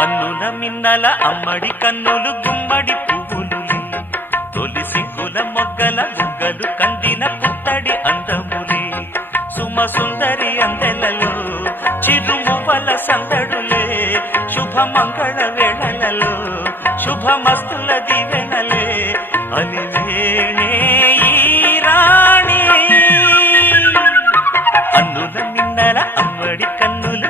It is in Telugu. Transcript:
అన్నుల మిన్నల అమ్మడి కన్నులు గుమ్మడి పువ్వులులే తొలి సిగ్గుల మొగ్గల బుగ్గలు కందిన పుత్తడి అందములే సుమ సుందరి అందెలలో చిరుమువల సందడులే శుభమంగళ వేళలలో శుభమస్తుల దివెనలే అలివేణే ఈ రాణి అన్నుల మిన్నల అమ్మడి కన్నులు